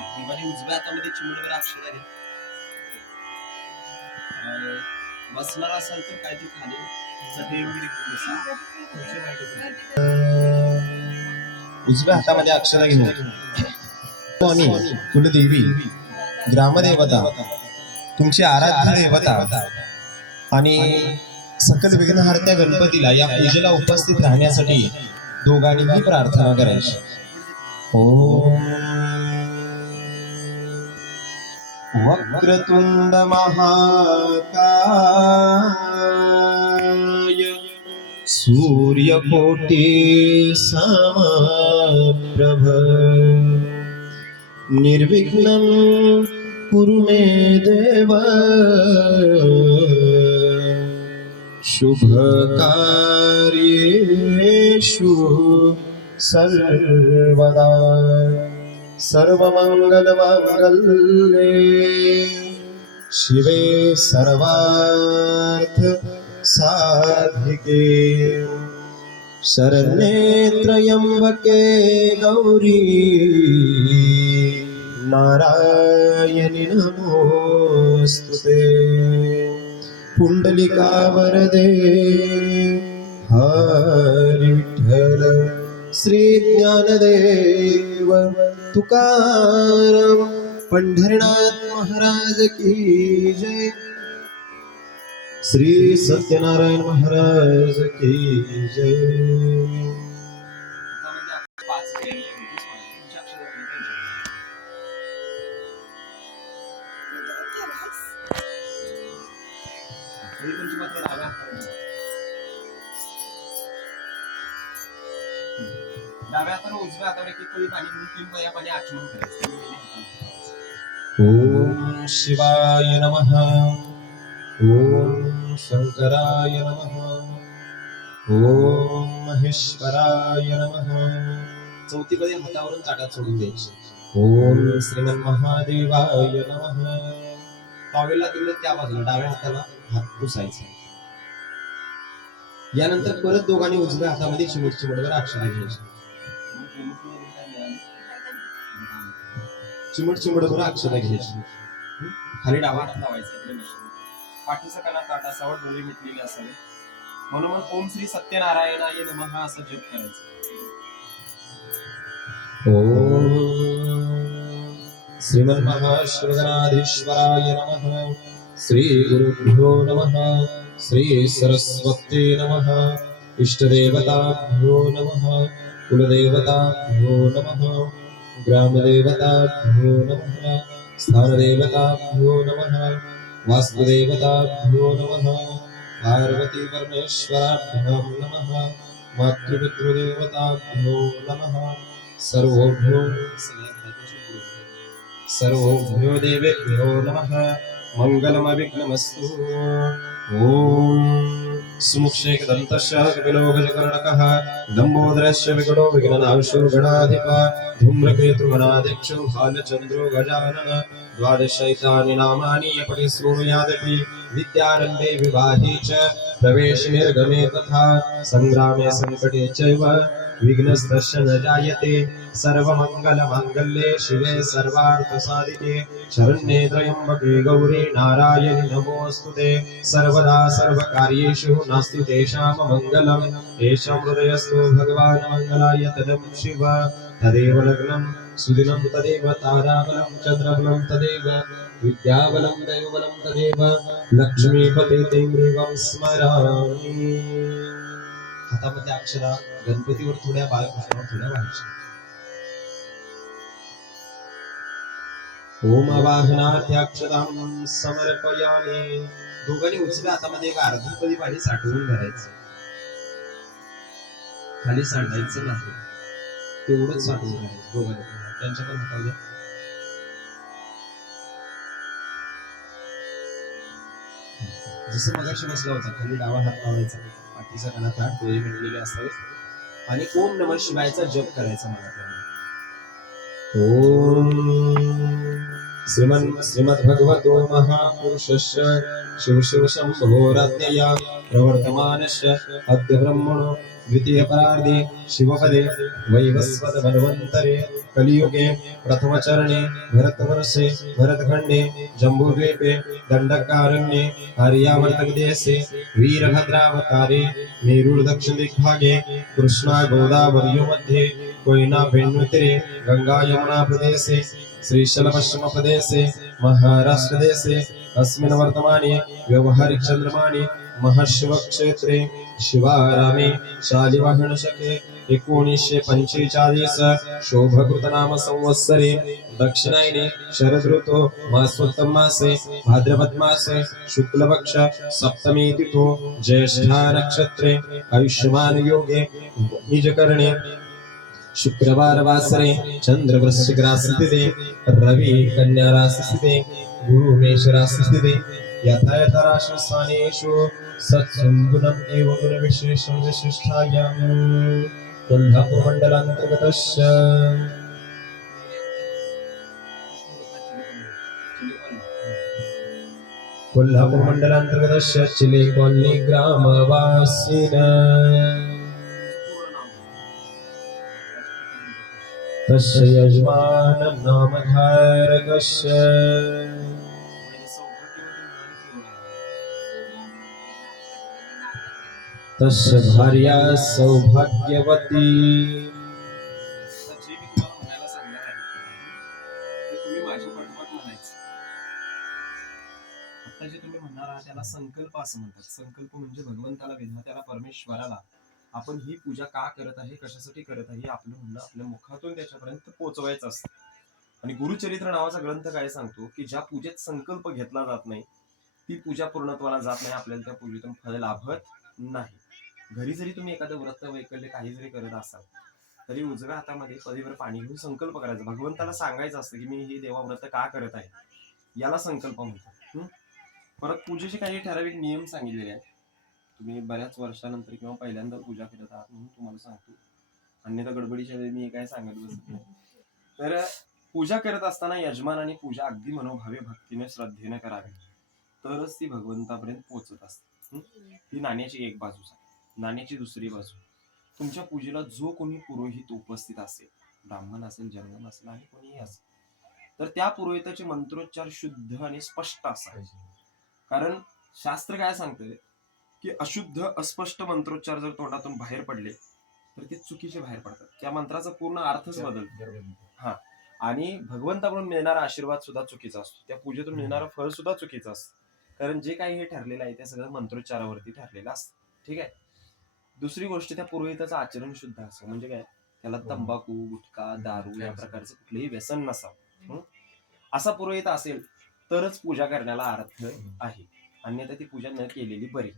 दोघांनी उजव्या हातामध्ये चिमूटभर अक्षता घ्या. बसणार असाल तर काय ते खाली चटई वगैरे घेऊन बसा. उजव्या हातामध्ये अक्षता घेऊन स्वामी कुलदेवी ग्रामदेवता तुमची आराध्य देवता आणि सकल विघ्नहर्त्या गणपतीला या पूजेला उपस्थित राहण्यासाठी दोघांनीही प्रार्थना करायची. ओम वक्रतुंड महाकाय सूर्यकोटि समप्रभ निर्विघ्नं कुरु मे देव शुभ कार्येषु सर्वदा सर्वमंगलमांगल्ये शिवे सर्वार्थ साधिके शरण्ये त्र्यंबके गौरी नारायणी नमोस्तुते पुंडलिका वरदे हरि विठ्ठल श्री ज्ञानदेव तुकाराम पंढरीनाथ महाराज की जय. श्री सत्यनारायण महाराज की जय. डाव्या हाताने उजव्या हातावर एक कळी पाणी घेऊन 3 पळ्या पाणी आचमन करायचं. ओम शिवाय नमः. ओम शंकराय नमः. ओम महेश्वराय नमः. चौथी कळी हातावरून ताटात सोडून द्यायची. ओम श्रीमन महादेवाय नमः. टॉवेलला तिकडे त्या बाजूला डाव्या हाताला हात पुसायचा. यानंतर परत दोघांनी उजव्या हातामध्ये चिमूटभर अक्षता घ्यायची. चिमूटभर अक्षता घ्यायची. खाली डावा हात लावायचा. पाठीचा कणा काट असावा. डोळे मिटलेले असावे. म्हणून ओम श्री सत्यनारायणाय नमः असं जप करायचं. ओम श्रीमन महाशिवगणाधीश्वराय नमः. श्री गुरुभ्यो नमः. श्री सरस्वती नमः. इष्टदेवताभ्यो नमः. कुलदेवताभ्यो नमः. ग्रामदेवताभ्यो नमः. स्थानदेवताभ्यो नमः. वास्तुदेवताभ्यो नमः. पार्वती परमेश्वराभ्यो नमः. मातृपितृदेवताभ्यो नमः. सर्वोभ्यो देवेभ्यो नमः. मंगलमविघ्नमस्तु. ओम सुमुक्षेकदन्तस्य कपिलो गजकर्णकः लम्बोदरस्य विकटो विघ्ननाशो गणाधिपः धूम्रकेतुगणाध्यक्षो भालचन्द्रो गजानन द्वादशैतानि नामानि यपठि शृणुयादपि विद्यारम्भे विवाहे च प्रवेशे निर्गमे तथा संग्रामे संकटे चैव विघ्नस्तस्य न जायते. सर्वमंगलमांगल्ये शिवे सर्वार्थसाधिके शरण्ये त्र्यंबके गौरी नारायणि नमोस्तुते. सर्वदा सर्वकार्येषु नास्ति तेषां मंगलम्. येषां हृदयस्थो भगवान् मंगलाय तदं शिव. तदेव लग्नं सुदिनं तदेव ताराबलं चन्द्रबलं तदेव विद्याबलं दैवबलं तदेव लक्ष्मीपते देवं स्मरामि. हातामध्ये अक्षरा गणपतीवर थोड्या बाळकृष्णावर थोड्या व्हायच्या. ओम वाहनार्थ्याक्षतां समर्पयामि. दोघांनी उजव्या हातामध्ये एक अर्धी कळी पाणी साठवून धरायचं. खाली सांडायचं नाही. तेवढंच साठवून धरायचं दोघांनी. त्यांच्या पण हातावर जसं मगाशी बसला होता खाली डावा हात लावायचा. पाठीचा कणा ताट. डोळे मिटलेले असावेत आणि ओम नमः शिवायचा जप करायचा. मला ओम श्रीमद्भगवतो महापुरुषस्य शिव शिव शंभोराज्ञया प्रवर्तमानस्य अद्य ब्रह्मणो द्वितीय परार्धे शिवपदे वैवस्वत मन्वन्तरे कलियुगे प्रथमचरणे भरतवर्षे भरतखंडे जम्बूद्वीपे दंडकारण्ये आर्यावर्तकदेशे वीरभद्रावतारे मेरुर दक्षिण दिग्भागे कृष्णा गोदावरी मध्ये कोयना वेण्णुतीरे गंगा यमुना प्रदेशे श्रीशैल पश्चिम प्रदेशे महाराष्ट्र देशे अस्मिन् वर्तमाने व्यवहारिक चंद्रमाने महर्षिव क्षेत्रे शिवारामे शालिवाहन शके 1945 शोभकृत नाम संवत्सरे दक्षिणायने शरद ऋतु मासोत्तम मासे भाद्रपद मासे शुक्ल पक्ष सप्तमी तिथो ज्येष्ठा नक्षत्रे आयुष्यमान योगे निजकरणे शुक्रवार वासरे चंद्र वृश्चिक राशि स्थिते रवि कन्या राशि स्थिते गुरु मेष राशि स्थिते यथायथ राशि स्थानेषु सत्संगुणम् एव गुण विशेषं विशिष्टायां कोल्हापुर मंडलांतर्गतस्य कोल्हापुर मंडलांतर्गतस्य चिले कॉलनी ग्रामवासिनां तस्य यजमानं नामधारकस्य तस्य भार्या सौभाग्यवती आता जे तुम्ही म्हणणार आहात त्याला संकल्प असं म्हणतात. संकल्प म्हणजे भगवंताला विधात्याला परमेश्वराला आपण ही पूजा का करत आहे कशासाठी करत आहे आपलं म्हणणं आपल्या मुखातून त्याच्यापर्यंत पोहोचवायचं असतं. आणि गुरुचरित्र नावाचा ग्रंथ काय सांगतो की ज्या पूजेत संकल्प घेतला जात नाही ती पूजा पूर्णत्वाला जात नाही आपल्याला त्या पूजेतून फळ लाभत नाही. घरी जरी तुम्ही एखादं व्रत वैकल्य काही जरी करत असाल तरी उजव्या हातामध्ये पदीवर पाणी घेऊन संकल्प करायचा. भगवंताला सांगायचं असतं की मी हे देवा व्रत का करत आहे याला संकल्प म्हणतात. परत पूजेचे काही ठराविक नियम सांगितलेले आहेत. तुम्ही बऱ्याच वर्षानंतर किंवा पहिल्यांदा पूजा करत आहात म्हणून तुम्हाला सांगतो. अन्यथा गडबडीच्या वेळी मी काय सांगत बसत नाही. तर पूजा करत असताना यजमानाने पूजा अगदी मनोभावे भक्तीने श्रद्धेने करावी तरच ती भगवंतापर्यंत पोहोचत असते. ही नाण्याची एक बाजू आहे. नाण्याची दुसरी बाजू तुमच्या पूजेला जो कोणी पुरोहित उपस्थित असेल ब्राह्मण असेल जंगम असेल आणि कोणीही असेल तर त्या पुरोहिताचे मंत्रोच्चार शुद्ध आणि स्पष्ट असावे. कारण शास्त्र काय सांगतंय की अशुद्ध अस्पष्ट मंत्रोच्चार जर तोंडातून बाहेर पडले तर ते चुकीचे बाहेर पडतात. त्या मंत्राचा पूर्ण अर्थच बदलतो. हा आणि भगवंताकडून मिळणारा आशीर्वाद सुद्धा चुकीचा असतो. त्या पूजेतून मिळणारं फळ सुद्धा चुकीचं असतं. कारण जे काही हे ठरलेलं आहे ते सगळं मंत्रोच्चारावरती ठरलेलं असतं. ठीक आहे. दुसरी गोष्ट त्या पुरोहिताचं आचरण शुद्ध असं म्हणजे काय त्याला तंबाखू गुटखा दारू या प्रकारचं कुठलंही व्यसन नसावं. असा पुरोहित असेल तरच पूजा करण्याला अर्थ आहे. अन्यथा ती पूजा न केलेली बरी.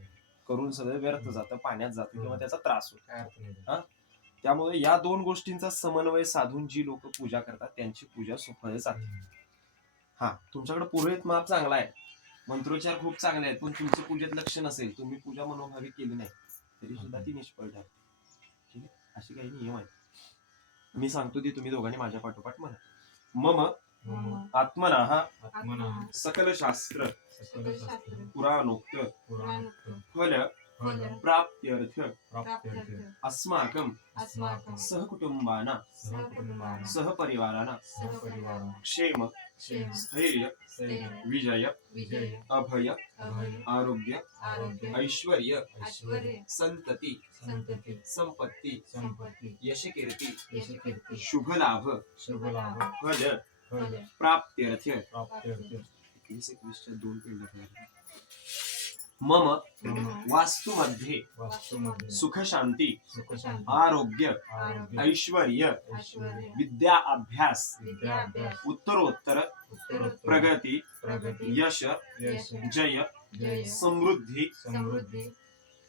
करून सगळं व्यर्थ जातं पाण्यात जातं किंवा त्याचा त्रास होतो. त्यामुळे या दोन गोष्टींचा समन्वय साधून जी लोक पूजा करतात त्यांची पूजा सुफळ जाते. हा तुमच्याकडे पुरोहित माप चांगला आहे मंत्रोच्चार खूप चांगले आहेत पण तुमचं पूजेत लक्ष नसेल तुम्ही पूजा मनोभावी केली नाही तरी सुद्धा ती निष्फळ ठरते. ठीक आहे. अशी काही नियम आहेत. मी सांगतो ती तुम्ही दोघांनी माझ्या पाठोपाठ म्हणा. मम आत्मनः सकल शास्त्र पुराणोक्त फल प्राप्त्यर्थ अस्माकं सहकुटुंबाना सहपरिवाराना क्षेम स्थैर्य विजय अभय आरोग्य ऐश्वर्य संतती संपत्ती यशकीर्ती शुभलाभ फल प्राप्त्यर्थ 21-21 दोन पिंड. मम वास्तुमध्ये सुख शांती आरोग्य ऐश्वर्य विद्या अभ्यास उत्तरोत्तर प्रगती यश जय समृद्धी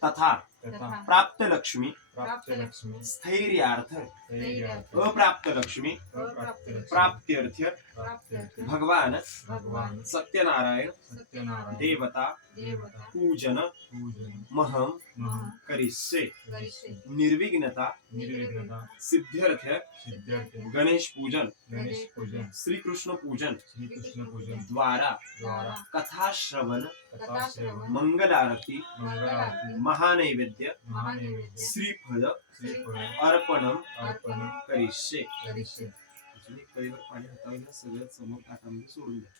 तथा प्राप्त लक्ष्मी स्थैर्यार्थ अप्राप्त लक्ष्मी प्राप्त्यर्थ भगवान सत्यनारायण देवता पूजन महम करिष्ये निर्विघ्नता सिद्ध्यर्थ गणेश पूजन श्री कृष्ण पूजन द्वारा कथा श्रवण मंगलारती महानैवेद्य श्रीफल अर्पणम करिष्ये. अजून एक कळीवर पाणी हाताळलं सगळं समोर ताटामध्ये सोडून द्या.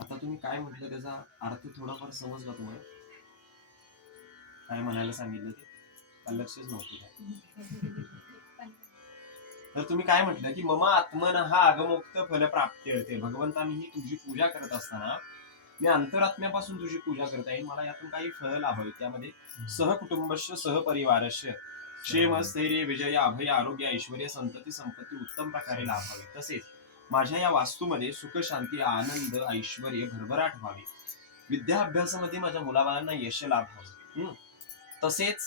आता तुम्ही काय म्हटलं त्याचा अर्थ थोडाफार समजला तुम्हाला? काय म्हणायला सांगितलं ते का लक्षच नव्हतं? तर तुम्ही काय म्हटलं की मम आत्मन हा आगमोक्त फल प्राप्ती. भगवंता मी ही तुझी पूजा करत असताना मी अंतरात्म्यापासून तुझी पूजा करत आहे. मला यातून काही फळ लाभावे. त्यामध्ये सहकुटुंबस्य सहपरिवारस्य क्षेम स्थैर्य विजय अभय आरोग्य ऐश्वर्य संतती संपत्ती उत्तम प्रकारे लाभावे. तसेच माझ्या या वास्तूमध्ये सुख शांती आनंद ऐश्वर्य भरभराट व्हावे. विद्या अभ्यासामध्ये माझ्या मुलाबाळांना यश लाभावे. तसेच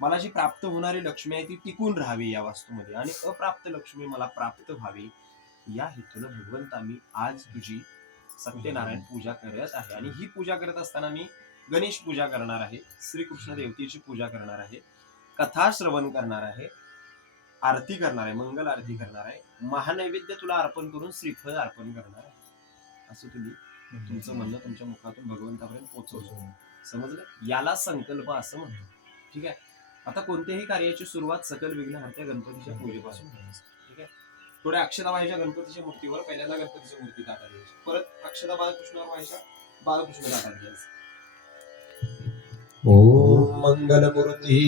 मला जी प्राप्त होणारी लक्ष्मी आहे ती टिकून राहावी या वास्तूमध्ये आणि अप्राप्त लक्ष्मी मला प्राप्त व्हावी. या हेतून भगवंता मी आज तुझी सत्यनारायण पूजा करत आहे. आणि ही पूजा करत असताना मी गणेश पूजा करणार आहे, श्रीकृष्ण देवतेची पूजा करणार आहे, कथा श्रवण करणार आहे, आरती करणार आहे, मंगल आरती करणार आहे, महानैवेद्य तुला अर्पण करून श्रीफळ अर्पण करणार आहे. असं तुम्ही तुमचं म्हणणं तुमच्या मुखातून भगवंतापर्यंत पोहोचवलं. समजलं? याला संकल्प असं म्हणतो. ठीक आहे. आता कोणत्याही कार्याची सुरुवात सकल विघ्नहर्त्या गणपतीच्या पूजेपासून होते. ठीक आहे. थोड्या अक्षता व्हायच्या गणपतीच्या मूर्तीवर, पहिल्यांदा गणपतीच्या मूर्ती ताटात घ्यायची, परत अक्षता बाळकृष्णावर व्हायच्या, बाळकृष्ण ताटात घ्यायचं. ओम मंगलमूर्ती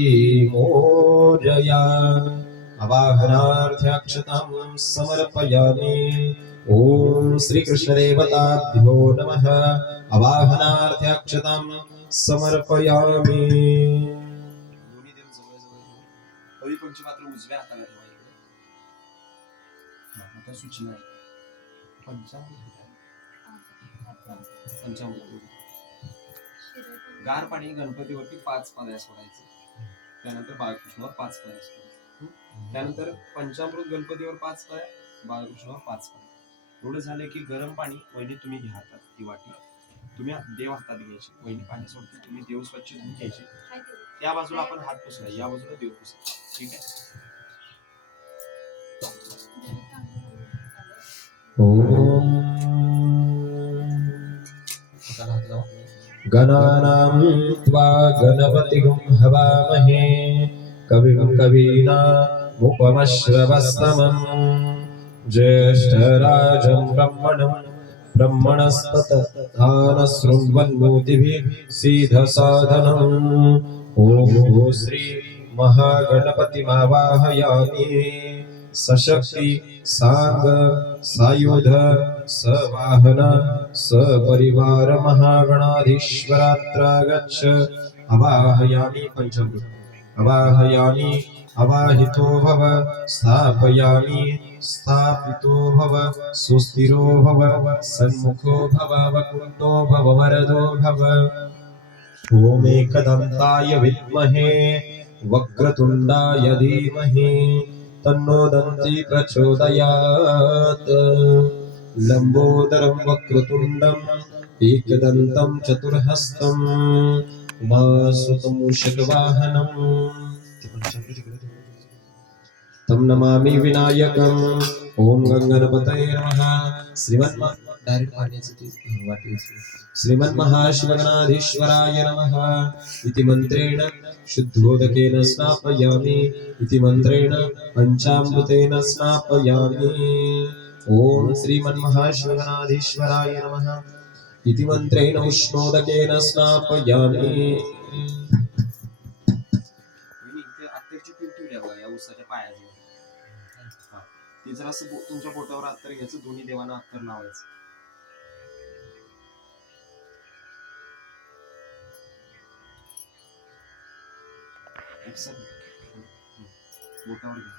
मोरया अवाहनार्थ्याक्षतां समर्पयामि. ओम श्री कृष्ण देवताभ्यो नमः. अवाहनार्थ्याक्षतां समर्पयामि. दोन्ही देव जवळ जवळ हळी पंचपात्र उजव्या हाताला ठेवा इकडे. आता सूचना आहे. पंचामृत गार पाणी गणपतीवरती 5 पाण्या सोडायचं. त्यानंतर बाळकृष्णावर 5 पाण्या सोडायचं. त्यानंतर पंचामृत गणपतीवर 5 पाया, बाळकृष्णावर 5 पाया. एवढं झालं की गरम पाणी वहिनी तुम्ही घ्या हातात, ती वाटी तुम्ही देव हातात घ्यायची. वहिनी पाणी सोडते, तुम्ही देव स्वच्छ धुवून घ्यायचे. त्या बाजूला आपण हात पुसला, या बाजूला देव पुसला. ठीक आहे. ओम गणानां त्वा गणपतिगुं हवामहे कविं कवीनामुपमश्रवस्तमं ज्येष्ठराजं ब्रह्मणस्पत आनशृण्वन्नोतिभिः सिद्धसाधनम्. ॐ श्री महागणपतिमावाहयामि. सशक्ति सांग सायुध सवाहन सपरिवार महागणाधीश्वरात्र गच्छ. अवाहयामि पंचमृत. अवाहयामि अवाहितो भव. स्थापयामि स्थापितो भव. सुस्थिरो भव. सन्मुखो भव. वक्रतो भव. वरदो भव. ओम एकदन्ताय विद्महे वक्रतुण्डाय धीमहि तन्नो दन्ती प्रचोदयात्. लंबोदरं वक्रतुण्डं एकदन्तं चतुर्हस्तं उमासुतं मूषकवाहनं तं नमामि विनायकम्. ओम गणपतये नमः. श्रीमन्महाशिवगणाधीश्वराय नमः. इति मंत्रेण शुद्धोदकेन स्नापयामि. इति मंत्रेण पंचामृतेन स्नापयामि. ओम श्रीमन्महाशिवगणाधीश्वराय नमः. इति मंत्रेण उष्णोदकेन स्नापयामि. ते जरा असं तुमच्या बोटावर अत्तर घ्यायचं, दोन्ही देवांना अत्तर लावायचं. बोटावर घ्यायचं.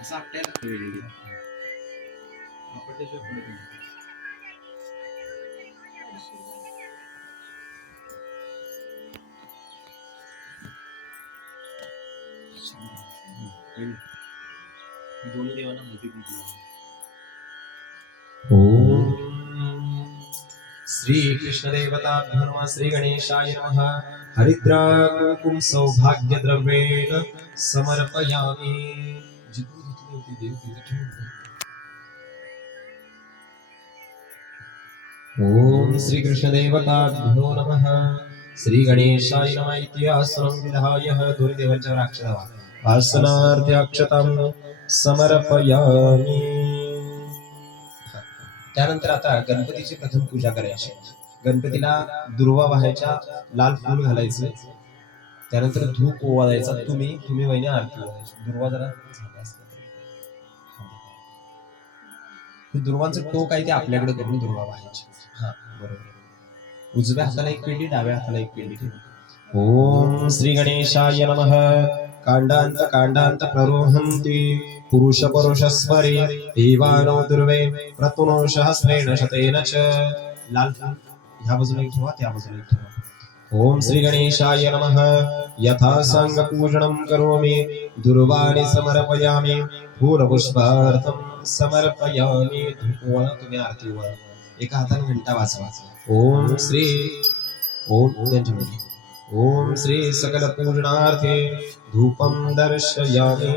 असं आपल्याला वेगळी आपण त्याच्यावर पुढे दोन्ही देवांना माहिती कुंकू. ओम श्री कृष्ण देवताभ्यो नमः. श्री गणेशाय नमः. हरिद्रा कुंकुम सौभाग्य द्रव्येण समर्पयामि. जिथून घेतली होती देव तिथे ठेवून ओम श्री कृष्णदेवताभ्यो नमः. श्री गणेशाय नमः इति आसनं विधाय दुर्देवांच्या अक्षतावा आसनार्थे अक्षतां समर्पयामि. त्यानंतर आता गणपतीची प्रथम पूजा करायची. गणपतीला दुर्वा वाहायच्या, लाल फूल घालायचं, त्यानंतर धूप ओवाळायचा. तुम्ही वहिनी आरती ओवाळायची. दुर्वा जरा झाल्या असत्या. दुर्वांचं टोक आहे ते आपल्याकडे करून दुर्वा वाहायची. हा बरोबर. उजव्या हाताला एक पेंडी, डाव्या हाताला एक पेंडी ठेवा. ओम श्री गणेशाय नमः. कांडांत कांडांत प्ररोहन्ति पुरुष परुषस्वरे देवानो दुर्वे प्रतुनो सहस्रेण शतेन च. लाल फूल ह्या बाजूला एक ठेवा, त्या बाजूला एक ठेवा. ओम श्री गणेशाय नमः. यथा सांग पूजनं करोमि दुर्वाणि समर्पयामि फूलपुष्पार्थं समर्पयामि. धूप तुम्ही आरती ओवाळा. एका हाताने घंटा वाजवा. ओम श्री ओम श्री सकल पूजनार्थे धूपं दर्शयामि.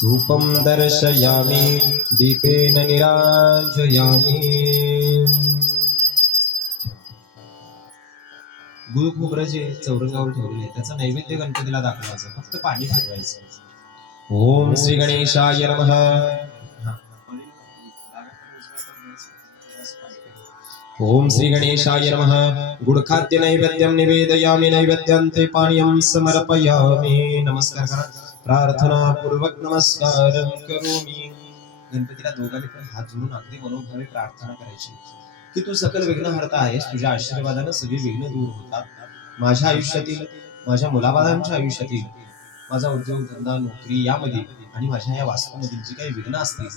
धूपं दर्शयामि दीपेन निरांजयामि. गुळ खोबरं जे चौरंगावर ठेवलेले त्याचा नैवेद्य गणपतीला दाखवायचं, फक्त पाणी फिरवायचं. ओम श्री गणेशाय नमः. ओम श्री गणेशाय नमः. गुडखाद्य नैवेद्यं निवेदयामि नैवेद्यन्ते पानीयं समर्पयामि. नमस्कार करा. प्रार्थना पूर्वक नमस्कारं करोमि. गणपतीला दोघांनी पण हात जोडून अगदी मनोभावे प्रार्थना करायची की तू सकल विघ्नहर्ता आहेस. तुझ्या आशीर्वादाने सगळी विघ्न दूर होतात. माझ्या आयुष्यातील, माझ्या मुलाबाळांच्या आयुष्यातील, माझा उद्योग धंदा नोकरी यामध्ये आणि माझ्या या वास्तूमधील जी काही विघ्न असतील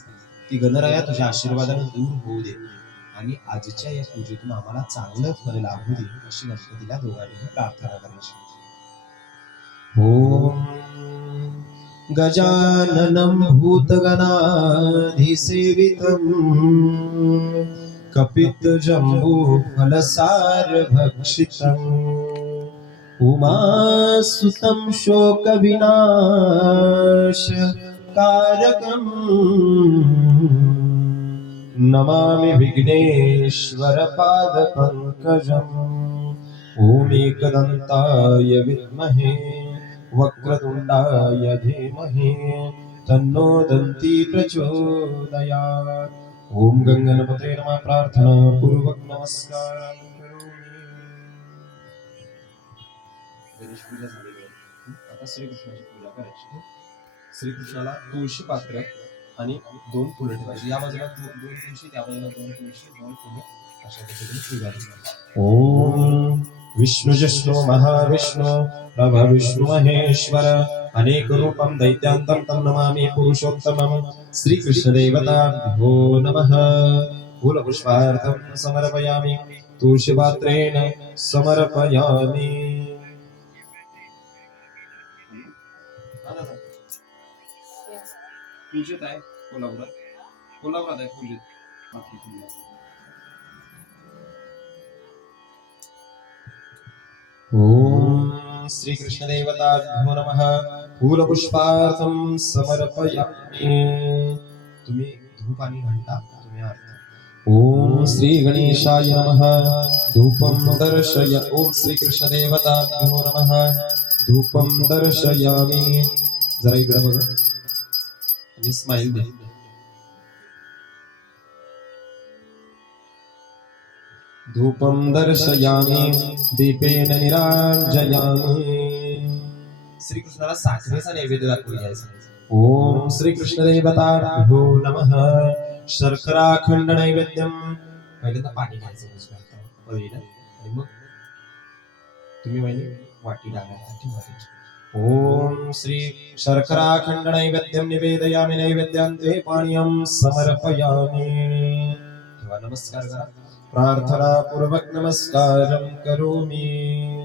ती गणराया तुझ्या आशीर्वादाने दूर होऊ दे आणि आजच्या या पूजेतून आम्हाला चांगलं फळ लाभू दे अशी गणपतीला दोघांनी प्रार्थना करायची. ओम गजाननं भूतगणाधिसेवितं कपितजम्बूफलसारभक्षितम् उमासुतं शोकविनाशकारकम् नमामि विघ्नेश्वरपादपङ्कजम्. ॐ एकदन्ताय विद्महे वक्रतुण्डाय धीमहि तन्नो दन्ती प्रचोदयात्. ओम गंगणपते नमः. प्रार्थना पूर्वक नमस्कार करोमि. गणेश पूजा झालेली आहे. आता श्रीकृष्णाची पूजा करायची. श्रीकृष्णाला तुळशी पात्र आणि 2 फुलं ठेवायची. या बाजूला 2 तुळशी, त्या बाजूला 2 तुळशी, 2 फुलं अशा पद्धतीने पूजा करायची. ओम विष्णु जिष्णु महाविष्णु प्रभ विष्णु महेश्वर अनेक रूपं दैत्यांतं तं नमामि पुरुषोत्तमं. श्री कृष्ण देवताभ्यो नमः. फूलपुष्पार्थं समर्पयामि तुळशीपात्रेण समर्पयामि. पूजित आहे कोल्हापुरात आहे पूजित. ओम श्री कृष्ण देवताभ्यो नमः. फूलपुष्पार्थं समर्पयामि. तुम्ही धूप आणि घंटा तुम्ही आरती. ओम श्री गणेशाय नमः. धूपं दर्शय. ओम श्री कृष्ण देवताभ्यो नमः. धूपं दर्शयामि. जरा इकडे बघा आणि स्माइल द्या. धूपं दर्शयामि दीपेन निरांजयामि. श्रीकृष्णाला साखरेचा नैवेद्य दाखवून घ्यायचा. ओम श्रीकृष्ण देवताभ्यो नमः. शर्कराखंड नैवेद्यम. पहिल्यांदा पाणी घ्यायचं आणि मग तुम्ही वाटी डाव्या हातात ठेवायची. ओम श्री शर्कराखंड नैवेद्यम निवेदयामि नैवेद्यांते पानीयं समर्पयामि. तेव्हा नमस्कार करा. प्रार्थना पूर्वक नमस्कारं करोमि.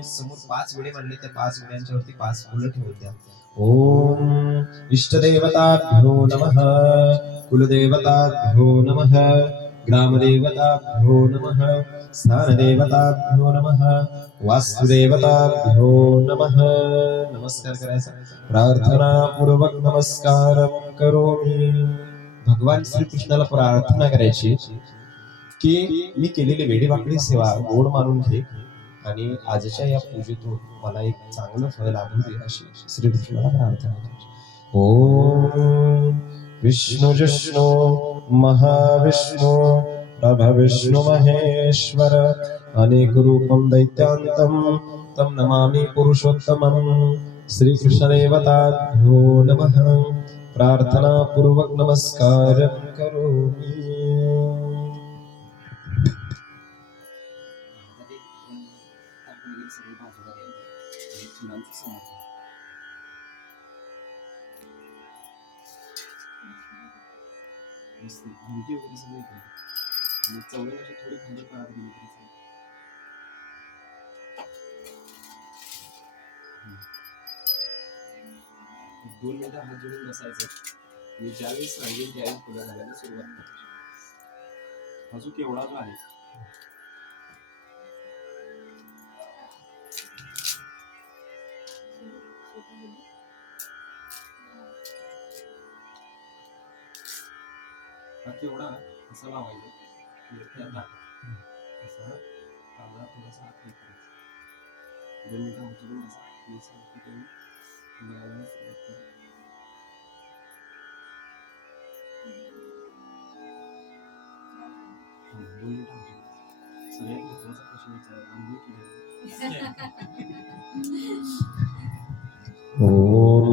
समोर 5 विडे मांडले, त्या 5 विड्यांच्यावरती 5 फुलं ठेवून द्या. ओम इष्टदेवताभ्यो नमः. कुलदेवताभ्यो नमः. ग्रामदेवताभ्यो नमः. स्थानदेवताभ्यो नमः. वास्तुदेवताभ्यो नमः. नमस्कार करायचा. प्रार्थना पूर्वक नमस्कारं करोमि. भगवान श्रीकृष्णाला प्रार्थना करायची की मी केलेली वेडीवाकडी सेवा गोड मानून घे आणि आजच्या या पूजेतून मला एक चांगलं फळ लाभू दे, अशी श्रीकृष्णाला प्रार्थना करायची. ओम विष्णु जिष्णु महाविष्णु प्रभविष्णु महेश्वर अनेक रूपम दैत्यांतम तम नमामि पुरुषोत्तमं. श्री कृष्णदेवताभ्यो नमः. प्रार्थना पूर्वक नमस्कार करोमि. थोडी खाली पळत गेली तरी चालेल. दोन मिनिटं हात जोडून बसायचं. मी ज्यावेळी सांगेन त्यावेळी पुढे घालायला सुरुवात करायची. अजून केवढा जो आहे हा केवढा असं लावायचं त्या ताटात असा तांदळा थोडासा हात करायचा. 2 मिनिटं हात जोडून बसा. मी सांगतो त्यावेळी लावायला सुरुवात करा. सगळ्यात महत्वाचा प्रश्न विचारायचा आंघोळ केली. ओम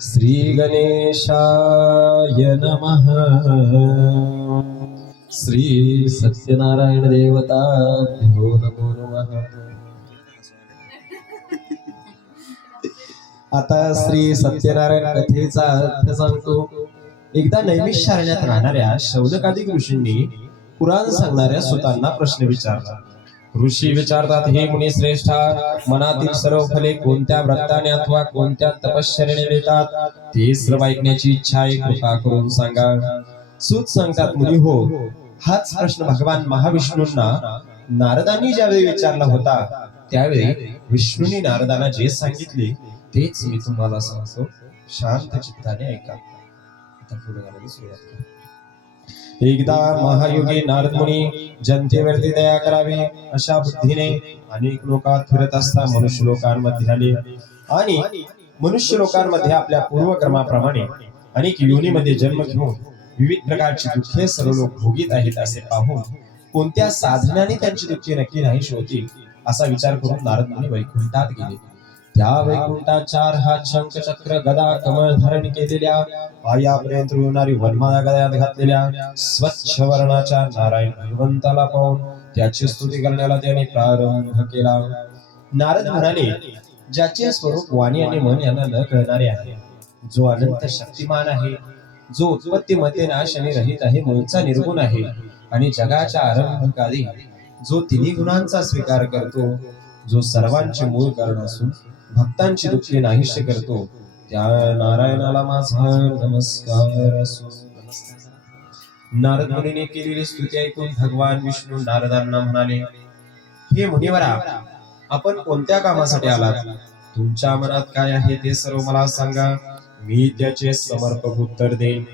श्री गणेशाय नमः. श्री सत्यनारायण देवताभ्यो नमो नमः. आता श्री सत्यनारायण कथेचा अर्थ सांगतो. एकदा नैमिषारण्यात राहणाऱ्या शौनकादिक ऋषींनी पुराण सांगणाऱ्या सुतांना प्रश्न विचारला. ऋषी विचारतात, हे मुनी श्रेष्ठा, मनातील सर्व फले कोणत्या व्रताने अथवा कोणत्या तपश्चर्याने मिळतात ते सर्व ऐकण्याची इच्छा आहे, कृपा करून सांगा. सूत सांगतात, मुनी हो, हाच प्रश्न भगवान महाविष्णूंना नारदांनी ज्यावेळी विचारला होता त्यावेळी विष्णूंनी नारदांना जे सांगितले तेच मी तुम्हाला सांगतो. शांत चित्ताने ऐका. आता पुढे गाण्याला सुरुवात करा. एकदा महायोगी नारद मुनी जनतेवरती दया करावी अशा बुद्धीने अनेक लोकात फिरत असता मनुष्य लोकांमध्ये आले आणि मनुष्य लोकांमध्ये आपल्या पूर्वकर्माप्रमाणे अनेक योनीमध्ये जन्म घेऊन विविध प्रकारची दुःखे सर्व लोक भोगीत आहेत असे पाहून कोणत्या साधनाने त्यांची दुःखे नक्की नाहीशी होतील असा विचार करून नारद मुनी वैकुंठात गेले. त्या वैकुंठात 4 हात शंख चक्र गदा कमळ धारण केलेल्या पायापर्यंत रुळणारी वनमाळा गळ्यात घातलेल्या स्वच्छ वर्णाच्या नारायण भगवंताला पाहून त्याची स्तुती करण्याला त्याने प्रारंभ केला. नारद म्हणाले, ज्याचे स्वरूप वाणी आणि मन यांना न कळणारे आहे, जो अनंत शक्तिमान आहे, जो उत्पत्ती मते नाश आणि रहित आहे, मूळचा निर्गुण आहे आणि जगाच्या आरंभकाली जो तिन्ही गुणांचा स्वीकार करतो, जो सर्वांचे मूळ कारण असून भक्तांची दुःखे नाहीशी करतो, त्या नारायणाला माझा नमस्कार असो. नारद मुनीने केलेली स्तुती ऐकून भगवान विष्णू नारदांना म्हणाले, हे मुनिवरा, आपण कोणत्या कामासाठी आलात? तुमच्या मनात काय आहे ते सर्व मला सांगा, मी त्याचे समर्पक उत्तर देईन.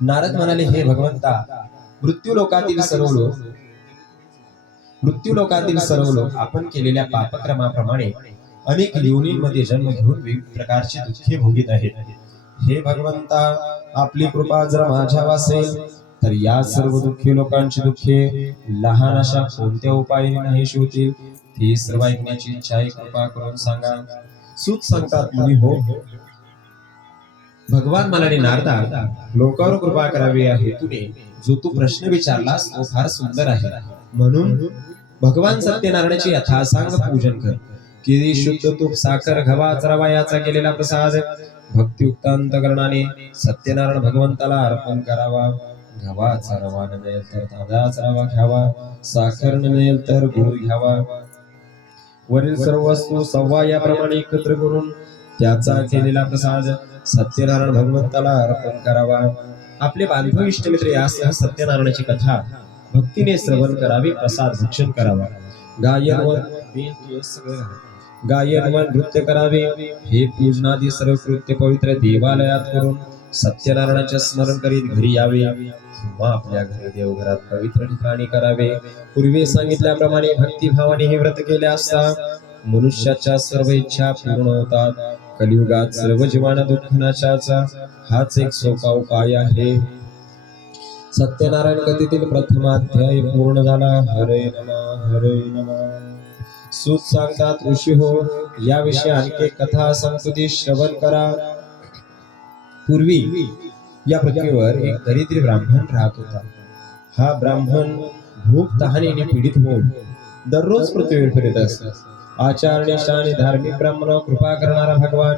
नारद म्हणाले, हे भगवंता, मृत्यू लोकातील सर्व लोक आपण केलेल्या पापक्रमाप्रमाणे अनेक योनींमध्ये जन्म घेऊन विविध प्रकारची दुःखे भोगीत आहेत. हे भगवंता, आपली कृपा जर माझ्यावर असेल तर या सर्व दुःखी लोकांची दुःखे लहान अशा कोणत्या उपायाने नाहीशी होतील ती सर्व ऐकण्याची इच्छा आहे, कृपा करून सांगा. सूत सांगतात, मुनी हो, भगवान म्हणाले, नारदा, लोकांवर कृपा करावी या हेतूने जो तू प्रश्न विचारलास तो फार सुंदर आहे. म्हणून भगवान सत्यनारायणाचे यथासांग पूजन कर. केळी, शुद्ध तूप, साखर, गव्हाचा रवा याचा केलेला प्रसाद भक्तियुक्त अंतकरणाने सत्यनारायण भगवंताला अर्पण करावा. गव्हाचा रवा न मिळेल तर तांदळाचा रवा घ्यावा, साखर न मिळेल तर गुळ घ्यावा. वरील सर्व वस्तू सव्वा याप्रमाणे एकत्र करून त्याचा केलेला प्रसाद सत्यनारायण भगवंताला अर्पण करावा. आपले बांधव इष्टमित्र यासह सत्यनारायणाची कथा भक्तीने श्रवण करावे, प्रसाद भक्षण करावा. गायन व नृत्य करावे. हे पूजनादी सर्व कृत्य पवित्र देवालयात करून सत्यनारायणाचे स्मरण करीत घरी यावे किंवा आपल्या घरी देवघरात पवित्र ठिकाणी करावे. पूर्वी सांगितल्याप्रमाणे भक्तिभावाने हे व्रत केले असता मनुष्याच्या सर्व इच्छा पूर्ण होतात. कलियुगात सर्व जीवांना दुःख नाशाचा हाच एक सोपा उपाय आहे. सत्यनारायण कथेतील प्रथम अध्याय पूर्ण झाला. हरे नमः हरे नमः. सूत सांगतात, ऋषी हो, याविषयी आणखी एक कथा सांगतो ती श्रवण करा. पूर्वी या पृथ्वीवर एक दरिद्री ब्राह्मण राहत होता. हा ब्राह्मण भूक तहानेने पीडित होऊन दररोज पृथ्वीवर फिरत असत. आचार निष्ठा आणि धार्मिक ब्राह्मणावर कृपा करणारा भगवान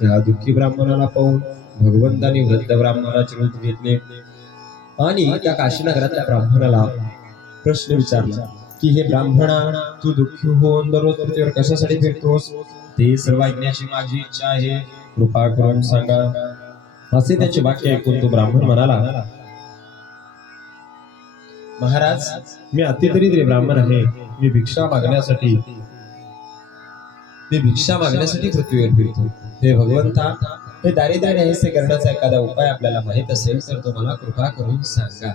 त्या दुःखी ब्राह्मणाला पाहून भगवंतांनी वृद्ध ब्राह्मणाचे रूप घेतले आणि त्या काशीनगरातल्या ब्राह्मणाला प्रश्न विचारला की हे ब्राह्मणा, तू दुःखी होऊन दररोज पृथ्वीवर कशासाठी फिरतोस? ते सर्व ऐकण्याची माझी इच्छा आहे, कृपा करून सांगा. असे त्याचे वाक्य ऐकून तो ब्राह्मण म्हणाला, महाराज, मी अतिदरिद्री ब्राह्मण आहे. मी भिक्षा मागण्यासाठी पृथ्वीवर फिरतो. हे भगवंता, हे दारिद्र्य नाहीसे करण्याचा एखादा उपाय आपल्याला माहित असेल तर तो मला कृपा करून सांगा.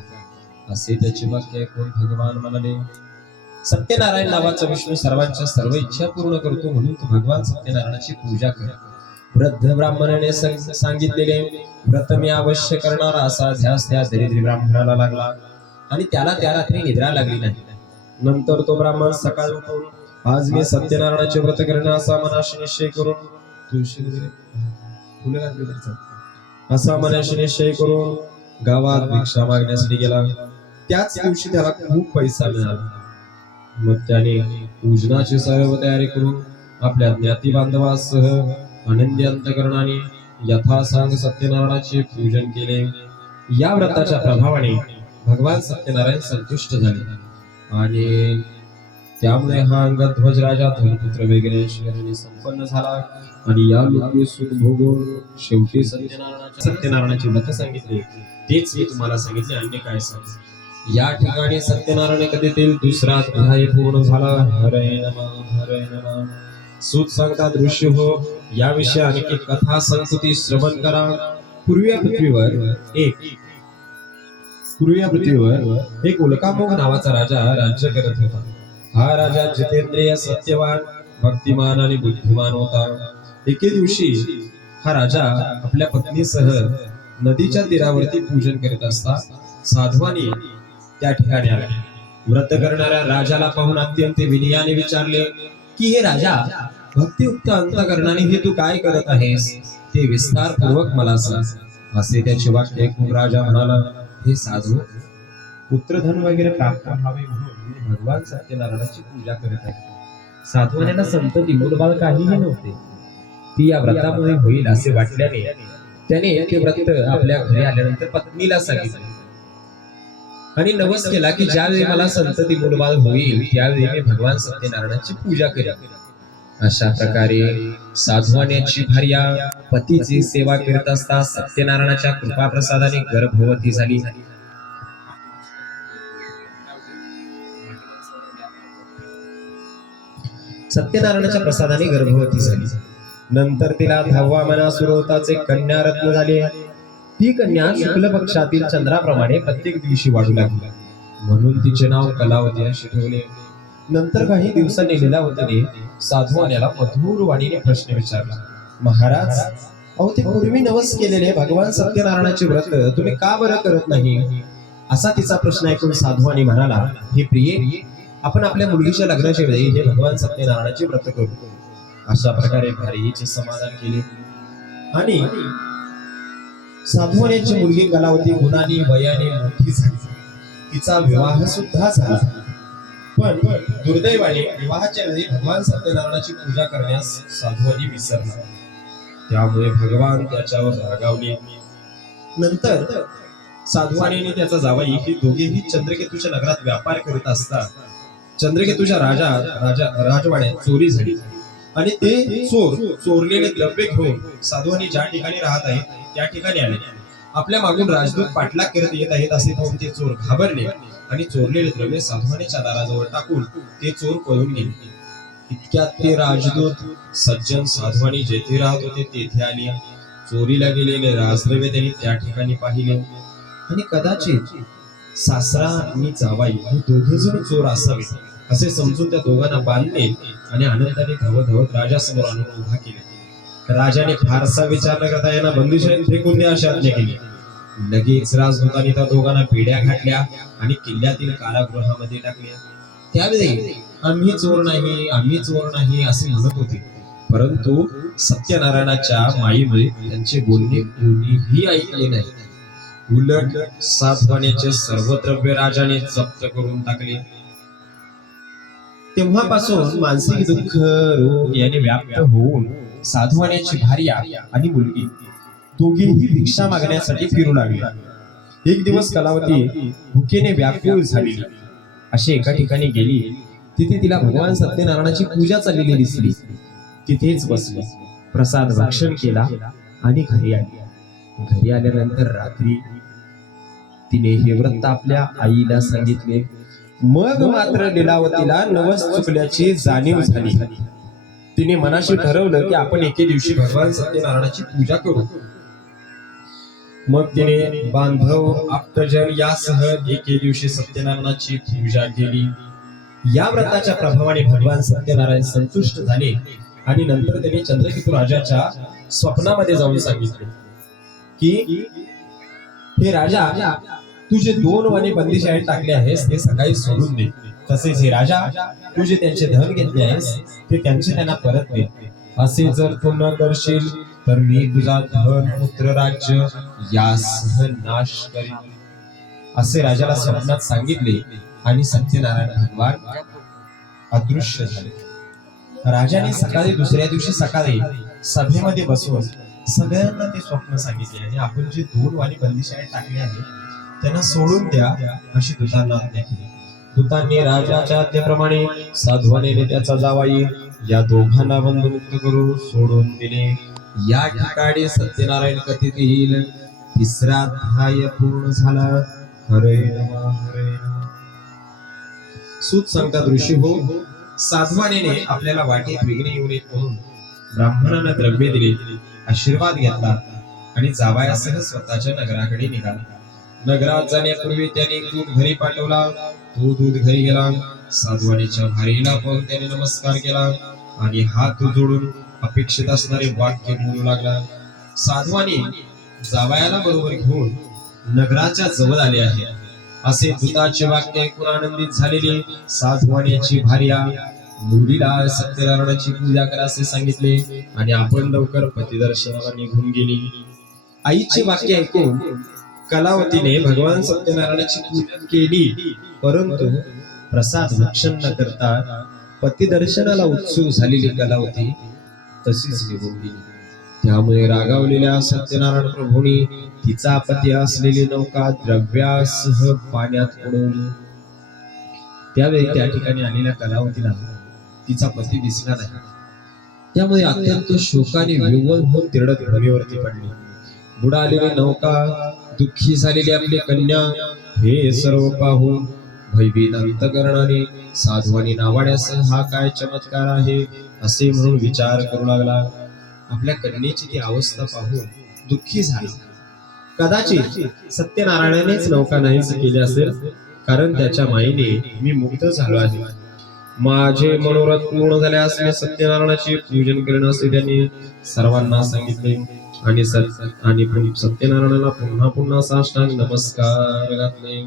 असे त्याचे वाक्य ऐकून भगवान म्हणाले, सत्यनारायण नावाचा विष्णू सर्वांच्या सर्व इच्छा पूर्ण करतो, म्हणून तू भगवान सत्यनारायणाची पूजा कर. वृद्ध ब्राह्मणाने सांगितलेले व्रत मी अवश्य करणार असा ध्यास त्या दरिद्री ब्राह्मणाला लागला आणि त्याला त्या रात्री निद्रा लागली नाही. नंतर तो ब्राह्मण सकाळी उठून आज मी सत्यनारायणाचे व्रत करणार असा मनाशी निश्चय करून गावात भिक्षा मागण्यासाठी गेला. त्याच दिवशी त्याला खूप पैसा मिळाला. मग त्याने पूजनाची सर्व तयारी करून आपल्या ज्ञाती बांधवासह आनंदी अंतकरणाने यथासांग सत्यनारायणाचे पूजन केले. या व्रताच्या प्रभावाने भगवान सत्यनारायण संतुष्ट झाले आणि त्यामुळे हा अंगध्वज राजा धनपुत्र वगैरे ऐश्वर्याने संपन्न झाला आणि या लोकी सुख भोगून शेवटी सत्यनारायणाचे व्रत सांगितले. तेच मी तुम्हाला सांगितले, अन्य काय सांगितले. या ठिकाणी सत्यनारायण कथेतील दुसरा अध्याय पूर्ण झाला. हरे नमः हरे नमः. सूत सांगतात, ऋषी हो, याविषयी आणखी कथा सांगतो ती श्रवण करा. पूर्वी या पृथ्वीवर एक उल्कामुख नावाचा राजा राज्य करत होता. हा राजा जितेंद्रिय, सत्यवान, भक्तिमान आणि बुद्धिमान होता. एके दिवशी हा राजा आपल्या पत्नीसह नदीच्या तीरावरती पूजन करीत असता साधवानी त्या ठिकाणी आले. व्रत करणाऱ्या राजाला पाहून अत्यंत विनयाने विचारले की हे राजा, भक्तियुक्त अंतकरणाने हे तू काय करत आहेस ते विस्तारपूर्वक मला सांग. असे त्याचे वाक्य ऐकून राजा म्हणाला, हे साधू, पुत्रधन वगैरे प्राप्त व्हावे म्हणून भगवान सत्यनारायणाची पूजा करत आहे. साधवांना संतती मूलबाळ काहीही नव्हते. ती या व्रतामुळे होईल असे वाटल्याने त्याने ते व्रत आपल्या घरी आल्यानंतर पत्नीला सांगितले आणि नवस केला की ज्यावेळी मला संतती मूलबाळ होईल त्यावेळी मी भगवान सत्यनारायणाची पूजा करेन. अशा प्रकारे साधवाण्याची भार्या पतीची सेवा करत असता सत्यनारायणाच्या कृपा प्रसादाने गर्भवती झाली. सत्यनारायणाच्या प्रसादाने गर्भवती झाली. नंतर तिला 10वा महिना सुरू होताच एक कन्या रत्न झाले. ती कन्या शुक्ल पक्षातील चंद्राप्रमाणे प्रत्येक दिवशी वाढू लागली, म्हणून तिचे नाव कलावती असे ठेवले. नंतर काही दिवसांनी लीलावतीने साधवाण्याला मधुर वाणीने प्रश्न विचारला, महाराज, अहो ते पूर्वी नवस केलेले भगवान सत्यनारायणाचे व्रत तुम्ही का बरं करत नाही? असा तिचा प्रश्न ऐकून साधवानी म्हणाला, हे प्रिये, आपण आपल्या मुलगीच्या लग्नाच्या वेळी हे भगवान सत्यनारायणाचे व्रत करू. अशा प्रकारे भार्येचे समाधान केले आणि साधवानीची मुलगी कलावती गुणाने वयाने मोठी झाली. तिचा विवाह सुद्धा झाला. पण दुर्दैवाने विवाहाच्या वेळी भगवान सत्यनारायणाची पूजा करण्यास साधवानी विसरला. त्यामुळे भगवान त्याच्यावर रागावले. नंतर साधवानीने त्याचा जावई ही दोघेही चंद्रकेतूच्या नगरात व्यापार करीत असता चंद्रकेतूच्या राजवाड्यात चोरी झाली आणि ते चोरलेले द्रव्य घेऊन साधवानी ज्या ठिकाणी राहत आहेत त्या ठिकाणी आले. आपल्या मागून राजदूत पाठलाग करत येत आहेत असे पाहून ते चोर घाबरले आणि चोरलेले द्रव्य साधवानीच्या दाराजवळ टाकून ते चोर पळून गेले. इतक्यात ते राजदूत सज्जन साधवानी जेथे राहत होते तेथे आले. चोरीला गेलेले राजद्रव्य त्यांनी त्या ठिकाणी पाहिले आणि कदाचित सासरा आणि जावाई हे दोघे जण चोर असावे असे समजून त्या दोघांना बांधले आणि आनंदाने धावत धावत राजासमोर आणून उभा केले. राजाने फारसा विचार न करता यांना बंदिशात फेकून द्या अशी आज्ञा केली. लगेच राजदूतांनी त्या दोघांना बेड्या घातल्या आणि किल्ल्यातील कारागृहामध्ये टाकल्या. त्यावेळी आम्ही चोर नाही असे म्हणत होते, परंतु सत्यनारायणाच्या माईमुळे त्यांचे बोलणे कोणीही ऐकले नाही. उलट सातवाण्याचे सर्व द्रव्य राजाने जप्त करून टाकले. तेव्हापासून मानसिक दुःख रोग याने व्याप्त होऊन साधवाण्याची भार्या आणि मुलगी दोघेही भिक्षा मागण्यासाठी फिरू लागले. एक दिवस कलावती भुकेने व्याकुळ झाली अशी एका ठिकाणी गेली. तिथे तिला भगवान सत्यनारायणाची पूजा चाललेली दिसली. तिथेच बसली, प्रसाद भक्षण केला आणि घरी आली. घरी आल्यानंतर रात्री तिने हे व्रत आपल्या आईला सांगितले. मग मात्र लीलावतीला नवस चुकल्याची जाणीव झाली. तिने मनाशी ठरवलं की आपण एके दिवशी भगवान सत्यनारायणाची पूजा करू. मग तिने बांधव आप्तजन यासह एके दिवशी सत्यनारायणाची पूजा केली. या व्रताच्या प्रभावाने भगवान सत्यनारायण संतुष्ट झाले आणि नंतर त्यांनी चंद्रकेतू राजाच्या स्वप्नामध्ये जाऊन सांगितले की हे राजा, तुझे 2 वाणे बंदिशाळेत टाकले आहेस ते सकाळी सोडून दे. तसेच हे राजा, तुझे त्यांचे धन घेतले आहेस ते त्यांना परत दे. असे जर तू न करशील तर मी तुझा धन पुत्र राज्य यासह नाश करीन असे राजाला स्वप्नात सांगितले आणि सत्यनारायण भगवान अदृश्य झाले. राजाने सकाळी दुसऱ्या दिवशी सकाळी सभेमध्ये बसून सगळ्यांना ते स्वप्न सांगितले आणि आपण जे 2 वाणी बंदिशाळेत टाकले आहे त्यांना सोडून द्या अशी दूतांना आज्ञा केली. दूतांनी राजाच्या आज्ञेप्रमाणे साधवाने त्याचा जावाई या दोघांना बंधमुक्त करून सोडून दिले. या ठिकाणी सत्यनारायण कथेतील 3रा अध्याय पूर्ण झाला. हरे नमः हरे नमः. सूत सांगतात, ऋषी हो, साधवानेने आपल्याला वाटेत विघ्न येऊ नयेत म्हणून ब्राह्मणांना द्रव्य दिले, आशीर्वाद घेतला आणि जावयासह स्वतःच्या नगराकडे निघाला. नगरात जाण्यापूर्वी त्याने दूध घरी पाठवला. तो दूध घरी गेला. साधवानीच्या भारीला पाहून त्याने नमस्कार केला आणि हात जोडून अपेक्षित असणारे वाक्य बोलू लागला. साधवानी जावयाला बरोबर घेऊन नगराच्या जवळ आले आहे असे दूताचे वाक्य ऐकून आनंदित झालेली साधवानीची भार्या मुलीला सत्यनारायणाची पूजा करा असे सांगितले आणि आपण लवकर पतिदर्शनाला निघून गेली. आईचे वाक्य ऐकून कलावतीने भगवान सत्यनारायणाची पूजा केली, परंतु प्रसाद भक्षण न करता पतिदर्शनाला उत्सुक झालेली कलावती तशीच निघून गेली. त्यामुळे रागावलेल्या सत्यनारायण प्रभूंनी तिचा पती असलेली नौका द्रव्यासह पाण्यात उडवली. त्यावेळी त्या ठिकाणी आलेल्या कलावतीला तिचा पती दिसला नाही. त्यामुळे अत्यंत शोकाने विव्वळ होऊन तिरडत भूमीवरती पडली. बुडालेली नौका, दुःखी झालेली आपली कन्या हे सर्व पाहून भयभीत अंतकरणाने साधवानी नावाड्यासह हा काय चमत्कार आहे असे म्हणून विचार करू लागला. आपल्या कन्येची ती अवस्था पाहून दुःखी झाला. कदाचित सत्यनारायणानेच नौका नाहीस केली असेल, कारण त्याच्या माईने मी मुक्त झालो आहे. माझे मनोरथ पूर्ण झाले असले सत्यनारायणाचे पूजन करणं असे त्यांनी सर्वांना सांगितले आणि सत्यनारायणाला पुन्हा पुन्हा साष्टांग नमस्कार घातले.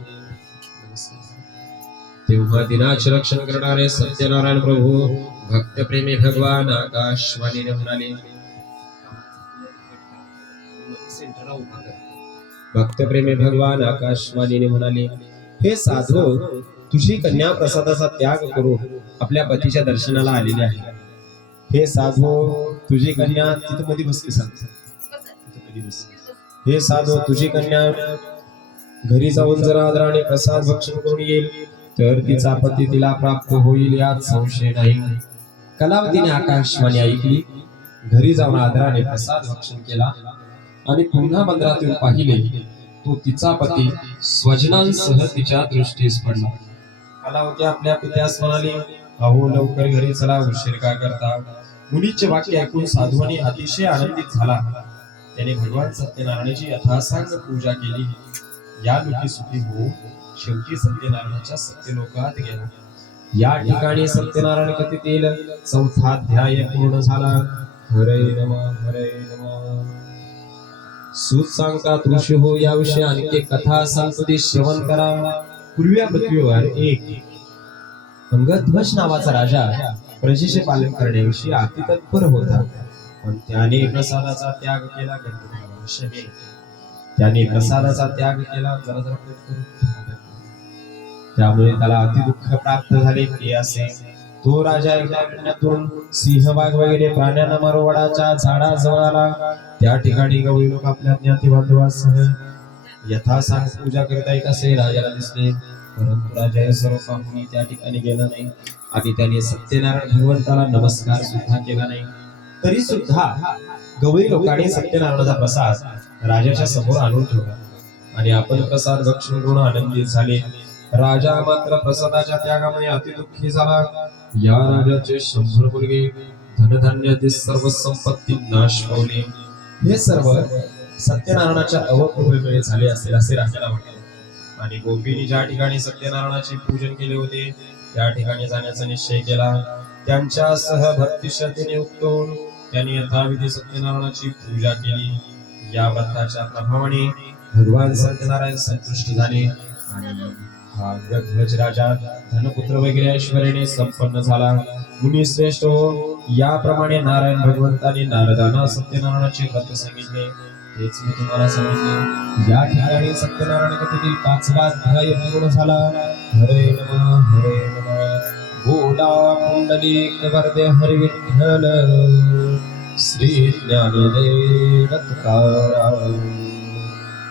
तेव्हा दिनाचे रक्षण करणारे सत्यनारायण प्रभू भक्तप्रेमी भगवान आकाशवाणीने म्हणाले, भक्तप्रेमी भगवान आकाशवाणीने म्हणाले, हे साधू, तुझी कन्या प्रसादाचा त्याग करू आपल्या पतीच्या दर्शनाला आलेली आहे. हे साधू, तुझी कन्या तिथे मध्ये बसते सांग. हे साधू, तुझी कन्या घरी जाऊन जरा आदराने प्रसाद भक्षण करून येईल तर तिचा पती तिला प्राप्त होईल यात संशय नाही. कलावतीने आकाशवाणी ऐकली, घरी जाऊन आदराने प्रसाद भक्षण केला आणि पुन्हा मंदिरातून पाहिले तो तिचा पती स्वजनांसह तिच्या दृष्टीस पडला. कलावती आपल्या पित्यास म्हणाली, अहो लवकर घरी चला, उशीर का करता. मुलीचे वाक्य ऐकून साधवानी अतिशय आनंदित झाला. त्याने भगवान सत्यनारायणाची यथासांग पूजा केली. या लोकी सुखी हो शेवटी सत्यनारायणाच्या सत्यलोकात गेला. या ठिकाणी सत्यनारायण कथेतील 4था अध्याय पूर्ण झाला. हरे नमः हरे नमः. सूत सांगतात ऋषी हो याविषयी आणखी एक कथा सांगतो ती श्रवण करा. पूर्वी पृथ्वीवर एक अंगध्वज नावाचा राजा प्रजेचे पालन करण्याविषयी अति तत्पर होता, पण त्याने प्रसादाचा त्याग केला. त्याने प्रसादाचा त्याग केला. त्यामुळे त्याला अति दुःख प्राप्त झाले. की असे तो राजा एका अरण्यातून सिंहवाघ वगैरे प्राण्यांना मारून वडाच्या झाडाजवळ आला. त्या ठिकाणी गवळी लोक आपल्या ज्ञाती बांधवांसह यथासांग पूजा करीत आहेत असे राजाला दिसले. परंतु राजा हे सर्व पाहून त्या ठिकाणी गेला नाही आणि त्याने सत्यनारायण भगवंताला नमस्कार सुद्धा केला नाही. तरी सुद्धा गवळी लोकांनी सत्यनारायणाचा प्रसाद राजाच्या समोर आणून ठेवला आणि आपण प्रसाद भक्षण करून आनंदित झाले. राजा मात्र प्रसादाच्या त्यागामुळे अति दुःखी झाला. या राजाचे 100 मुलगे धनधान्यातील सर्व संपत्ती नाश पावले. हे सर्व सत्यनारायणाच्या अवकृपेमुळे झाले असेल असे राजाला वाटले. आणि गोपींनी ज्या ठिकाणी सत्यनारायणाचे पूजन केले होते त्या ठिकाणी जाण्याचा निश्चय केला. त्यांच्यासह भक्ती श्रद्धेने युक्त होऊन त्यांनी यथाविधी सत्यनारायणाची पूजा केली. या व्रताच्या प्रभावाने भगवान सत्यनारायण संतुष्ट झाले आणि हा अंगध्वज राजा धनपुत्र वगैरे ऐश्वर्याने संपन्न झाला. मुनी श्रेष्ठ हो, याप्रमाणे नारायण भगवंताने नारदांना सत्यनारायणाचे व्रत सांगितले. तेच मी तुम्हाला सांगितले. या ठिकाणी सत्यनारायण कथेतील 5वा अध्याय पूर्ण झाला. हरे नमः हरे नमः. बोला कुंडलिक वरदे हरि विठ्ठल श्री ज्ञानदेव तुकाराम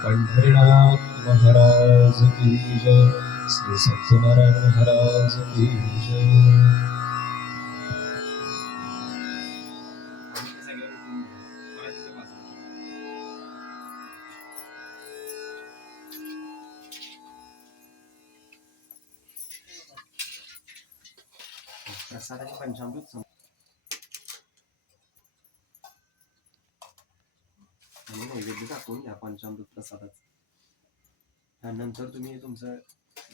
पंढरीनाथ महाराज की जय. श्री सत्यनारायण महाराज की जय. प्रसादाचे पंचामृत आणि नैवेद्य दाखवून घ्या पंचामृत प्रसादाचं. त्यानंतर तुम्ही तुमचं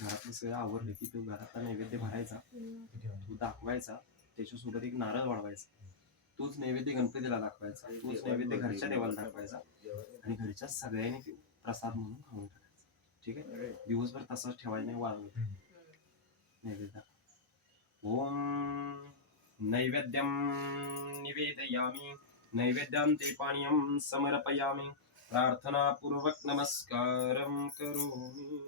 घरातलं सगळं आवरलं की तो घरातला नैवेद्य भरायचा, तो दाखवायचा, त्याच्यासोबत एक नारळ वाढवायचा. तोच नैवेद्य गणपतीला दाखवायचा, तोच नैवेद्य घरच्या देवाला दाखवायचा आणि घरच्या सगळ्यांनी प्रसाद म्हणून खाऊन टाकायचा. ठीक आहे. दिवसभर तसाच ठेवायला नाही, वाढवून नैवेद्य. ओम नैवेद्यम निवेदयामि नैवेद्यं ते पानीयं समर्पयामि प्रार्थना पूर्वक नमस्कारम करोमि.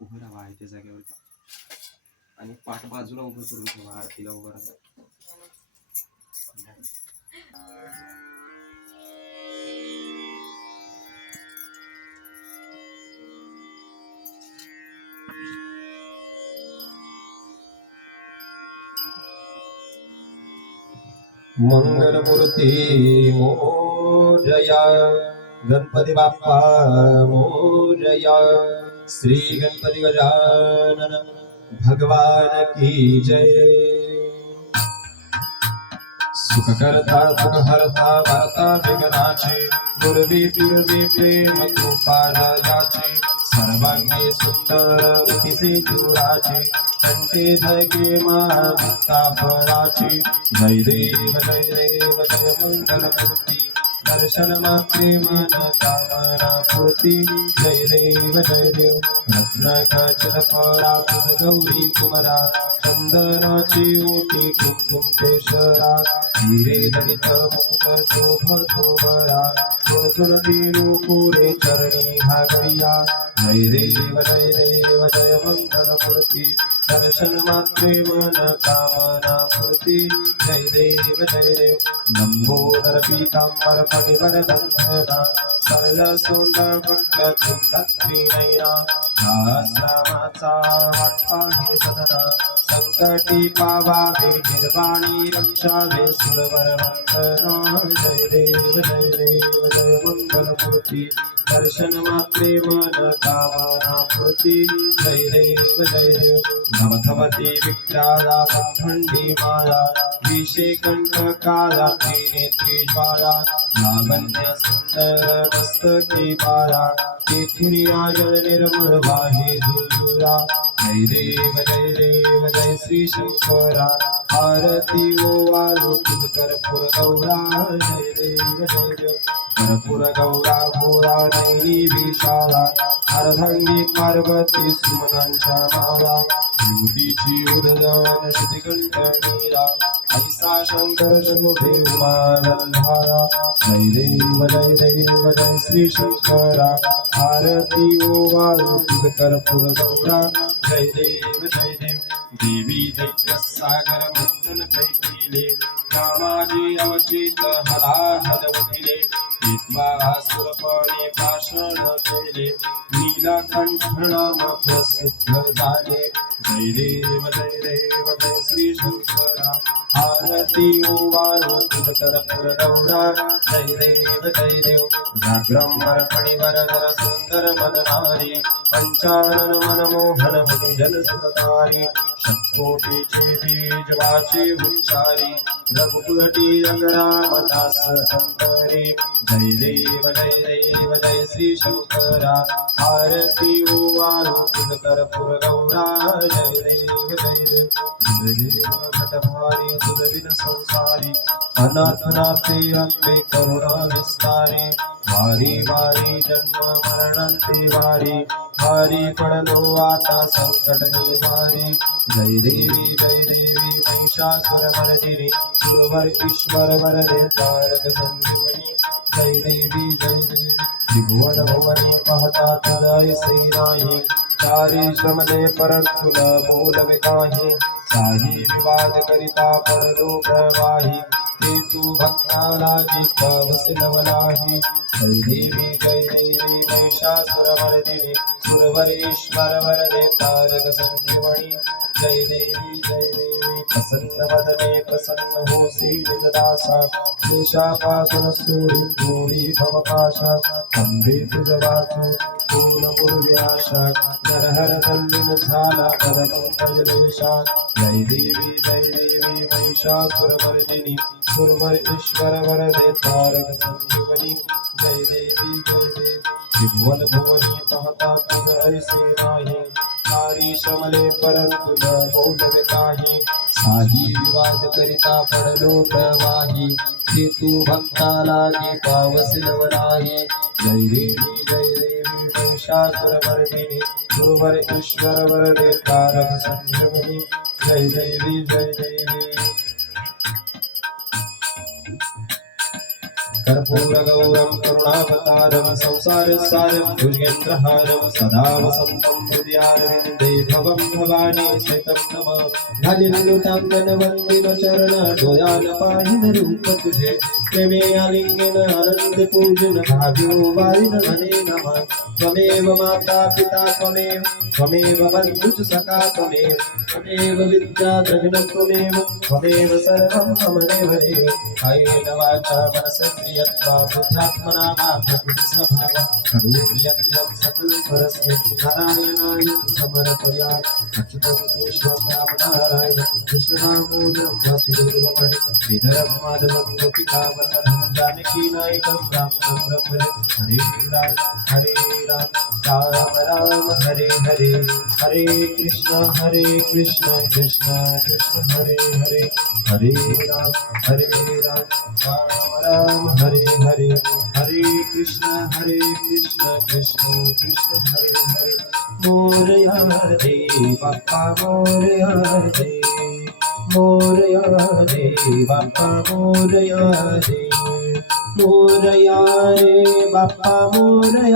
उभं राहा आहे त्या जागेवरती आणि पाठ बाजूला उभं करून ठेवा. आरतीला उभं राहा. मंगलमूर्ती मोरया गणपती बाप्पा मोरया. श्री गणपती गजानन भगवान की जय. सुख करता दुख हरता भरता विघ्नाची दुर्वी दुर्वी प्रेम कृपा जयाची. सर्वांगी सुंदर उठीसे चुराची कंठे धगे मुक्ता फळाची. जय देव जय मंगलमूर्ती दर्शन मात्रे मन कामना पूर्ती. जय देव रत्न खचित फळा गौरी कुमरा चंदनाची ओटी कुंकुम केशरा. हिरे दलित मुक्त शोभतो बरा झुणझुण देणू पुरे चरणी घागरिया. जय देव जय मंगलमूर्ती दर्शन मात्रे मन कामना पूर्ती. जय देव लंबोदर पीतांबर फणिवर बंधना सरळ सोंड भक्त चुंदत्री नैना. आश्रमाचा वाटपा हे सदना संकटी पावावे निर्वाणी रक्षावे सुरवर वंदना. जय देव जय मंगलमूर्ती दर्शन मात्रे मन कामना पूर्ती. जय देव नवथवती विक्राला पंथंडी माया विषे कंठ काला नेत्री ज्वाला लावण्य सुंदर मस्तके बाला तेथुनी राजन निर्मळ वाहे दुजुरा जय देव जय श्री शंकरा आरती ओवाळू तुझ कर्पूर गौरा जय देव कर्पूर गौरा घोरा नैरी विशाला अर्धांगी पार्वती सुमनांच्या माला युतीची उदगान श्रुतिकंठनीला ऐसा शंकर शोभे उमा वल्हारा जय देव जय श्री शंकरा आरती ओवाळू तुझ कर्पूर गौरा जय देव देवी दैत्य सागर मंथन पैकिले कामाजी अवचित हलाहल उठिले विद्वा सुरपणे भाषण केले नीलकंठ नाम प्रसिद्ध झाले जय देव जय श्री शंकरा आरती ओवाळू तुझ कर्पूर गौरा जय देव व्याघ्रंबर फणिवरधर सुंदर मननारी पंचानन मनमोहन मुनिजन सुखकारी षट्कोटीचे बीज वाचे उच्चारी रघुकुलटी रामदास अंतरे जय देव जय श्री शंकरा आरती ओवाळू तुझ कर्पूर गौरा जय देव भटभारी तुझ विन संसारी अनाथनाथे अंबे करुणा विस्तारी वारी वारी जन्म मरणांते वारी वारी पडलो आता संकट निवारी जय देवी महिषासुर मर्दिनी सुरवर ईश्वर वरदे तारक संजीवनी जय देवी त्रिभुवन भुवनी पाहता तुझा नाही चारी श्रमले परंतु न बोलवे काही काही विवाद करिता पडलो प्रवाही ते तू भक्ता लागी कवसिलवलाही जय देवी महिषासुरमर्दिनी सुरवर ईश्वर वरदे तारक संजीवनी जय देवी प्रसन्न वदने प्रसन्न होसी निजदासा देशापासून सोडी थोडी भवपाशा अंबे तुझ वाचू पूर्ण पूर्व्याशा नरहर तल्लीन झाला पदपंकजलेशा जय देवी महिषासुरमर्दिनी सुरवर ईश्वर वरदे तारक संजीवनी जय देवी त्रिभुवन भुवनी पाहता तुझ ऐसे नाही सारी श्रमले परंतु न बोलवे काही साही विवाद करिता पडलो प्रवाही ते तू भक्ता लागी पावसिलवलाही जय देवी महिषासुरमर्दिनी सुरवर ईश्वर वरदे तारक संजीवनी जय देवी कर्पूर गौरम करुणावतारम संसार सारम भुजगेन्द्रहारम सदा वसंतं हृदयारविन्दे भवं भवानी स्थितं नमः भजनिलुटांगन वंदिन चरण डोळ्यान पाहिन रूप तुझे प्रेमे आलिंगन आनंद पूजन भाव्यो वारिन मने नमः त्वमेव माता पिता त्वमेव बन्धुः सखा त्वमेव विद्या द्रविणं त्वमेव सर्वं मम देवदेव कायेन वाचा मनसेन्द्रियत्वा बुद्ध्यात्मना वा प्रकृति स्वभावा करोमि यत् सकलं परस्मै नारायणाय समर्पयामि अच्युतं केशवं रामनारायणं कृष्णदामोदरं वासुदेवं श्रीधरं माधवं गोपिकावल्लभं जानकीनायकं रामचन्द्रं भजे हरे राम राम हरे हरे हरे कृष्ण कृष्ण कृष्ण हरे हरे हरे राम राम हरे हरे हरे कृष्ण कृष्ण कृष्ण हरे हरे मोरया रे बाप्पा मोरया रे बाप्पा मोरया रे बाप्पा मोरया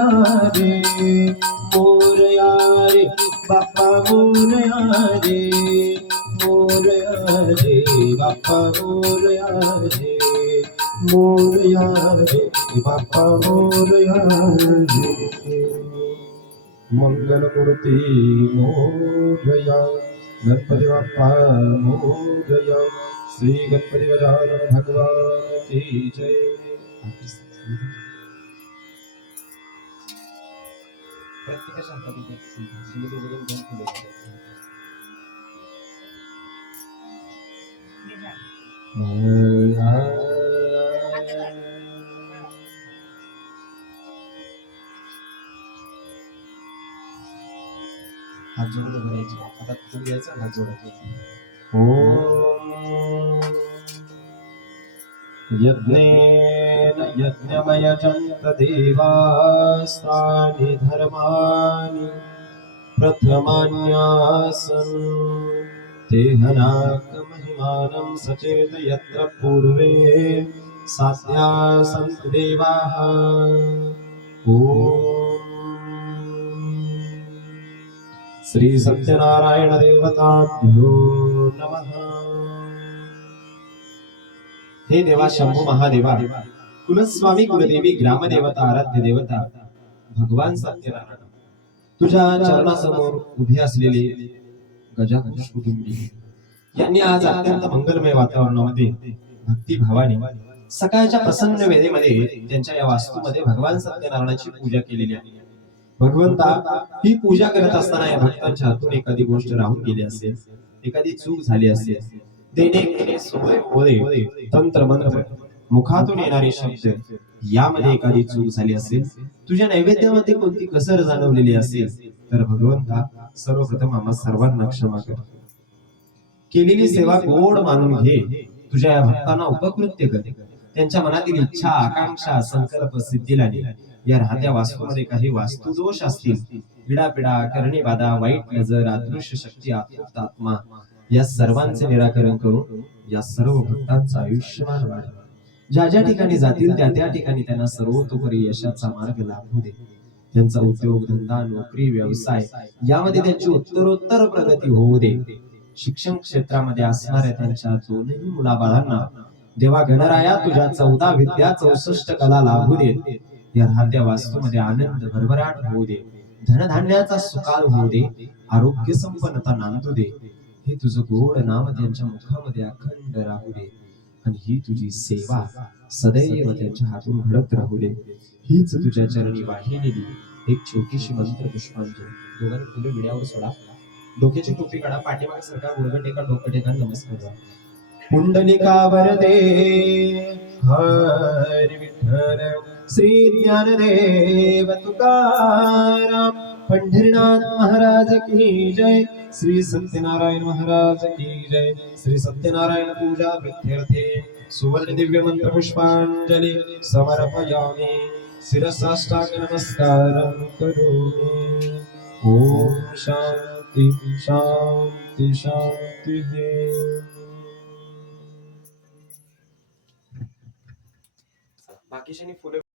रे बाप्पा मोरया रे बाप्पा मोरया रे बाप्पा मोरया रे मंगलमूर्ती मोरया गणपती बाप्पा मोरया श्री गणपती गजानन भगवान की जय प्रत्येकाच्या हातात एक सुंदर दोन फुले हात जोडून करायचे हातात फुल घ्यायचं हात जोडायचे ओम यज्ञेन यज्ञमयजन्त देवास्तानि धर्माणि प्रथमान्यासन् तेहनाक महिमानं सचेत यत्र पूर्वे साध्या सन्ति देवाः श्री सत्यनारायण देवताभ्यो नमः। हे देवा शंभू महादेवा कुलस्वामी कुलदेवी ग्रामदेवता आराध्य देवता भगवान सत्यनारायण तुझ्या चरणासमोर उभे असलेले गजाधर कुटुंबी यांनी आज अत्यंत मंगलमय वातावरणामध्ये भक्तिभावाने सकाळच्या प्रसन्न वेळेमध्ये त्यांच्या या वास्तूमध्ये भगवान सत्यनारायणाची पूजा केलेली आहे। भगवंता ही पूजा करत असताना या भक्तांच्या हातून एखादी गोष्ट राहून गेली असेल एखादी चूक झाली असेल देणे घेणे सोहळे ओळे तंत्र मंत्र मुखातून येणारे शब्द यामध्ये एखादी चूक झाली असेल तुझ्या नैवेद्यामध्ये कोणती कसर जाणवलेली असेल तर भगवंता सर्वप्रथम आम्हा सर्वांना क्षमा कर। केलेली सेवा गोड मानून घे तुझ्या या भक्तांना उपकृत्य कर त्यांच्या मनातील इच्छा आकांक्षा संकल्प सिद्धीला ने या राहत्या वास्तूमध्ये काही वास्तुदोष असतील पिडा करणी बाधा वाईट नजर अदृश्य शक्ती आत्मा या सर्वांचे निराकरण करून या सर्व भक्तांचं आयुष्यमान वाढ ज्या ज्या ठिकाणी जातील त्या त्या ठिकाणी त्यांना सर्वतोपरी यशाचा मार्ग लाभू दे। त्यांचा उद्योग धंदा नोकरी व्यवसाय यामध्ये त्यांची उत्तरोत्तर प्रगती होऊ दे। शिक्षण क्षेत्रामध्ये असणाऱ्या त्यांच्या दोनही मुलाबाळांना देवा गणराया तुझ्या 14 विद्या 64 कला लाभू दे। या राहत्या वास्तूमध्ये आनंद भरभराट होऊ दे धनधान्याचा सुकाळ होऊ दे आरोग्य संपन्नता नांदू दे। हे तुझं गोड नाम त्यांच्या मुखामध्ये अखंड राहू दे आणि ही तुझी सेवा सदैव त्यांच्या हातून घडत राहू दे। हीच तुझ्या चरणी वाहिलेली एक छोटीशी मंत्र पुष्पांजली दोघांनी फुले विड्यावर सोडा डोक्याची टोपी काढा पाठीमागे सरका गुडघे टेका डोकं टेका नमस्कार करा। पुंडलिका वरदे हरी विठ्ठल श्री ज्ञानदेव तुकाराम पंढरीनाथ महाराज की जय श्री सत्यनारायण महाराज की जय। श्री सत्यनारायण पूजा प्रीत्यर्थे सुवर्ण दिव्य मंत्र पुष्पांजलि समर्पयामि शिरसाष्टांग नमस्कारं करोमि। ओम शांति शांति शांति। बाकीच्यांनी फुले